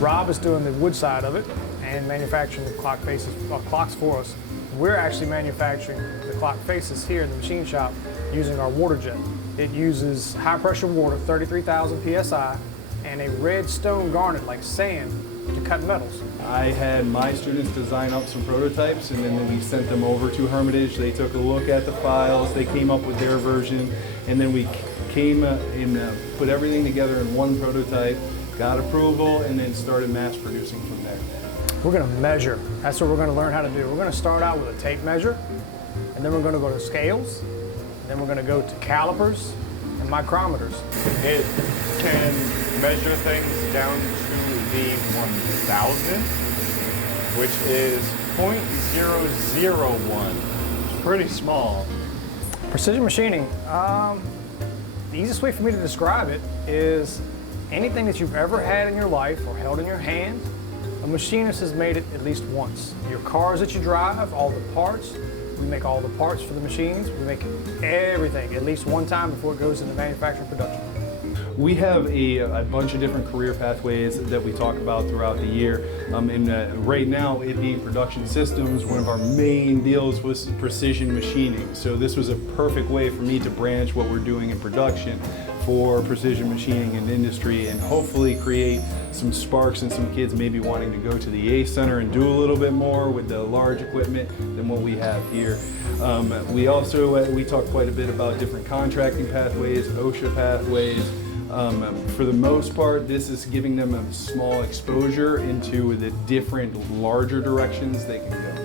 Rob is doing the wood side of it and manufacturing the clock faces, clocks for us. We're actually manufacturing the clock faces here in the machine shop using our water jet. It uses high pressure water, 33,000 PSI, and a red stone garnet like sand to cut metals. I had my students design up some prototypes, and then we sent them over to Hermitage. They took a look at the files, they came up with their version, and then we came and put everything together in one prototype, got approval, and then started mass producing from there. We're going to measure. That's what we're going to learn how to do. We're going to start out with a tape measure, and then we're going to go to scales, and then we're going to go to calipers and micrometers. It can measure things down to the 1,000, which is 0.001. It's pretty small. Precision machining, the easiest way for me to describe it is anything that you've ever had in your life or held in your hand, a machinist has made it at least once. Your cars that you drive, all the parts, we make all the parts for the machines. We make everything at least one time before it goes into manufacturing production. We have a bunch of different career pathways that we talk about throughout the year. Right now, it being production systems, one of our main deals was precision machining. So this was a perfect way for me to branch what we're doing in production for precision machining in industry, and hopefully create some sparks in some kids maybe wanting to go to the ACE Center and do a little bit more with the large equipment than what we have here. We talk quite a bit about different contracting pathways, OSHA pathways. For the most part, this is giving them a small exposure into the different larger directions they can go.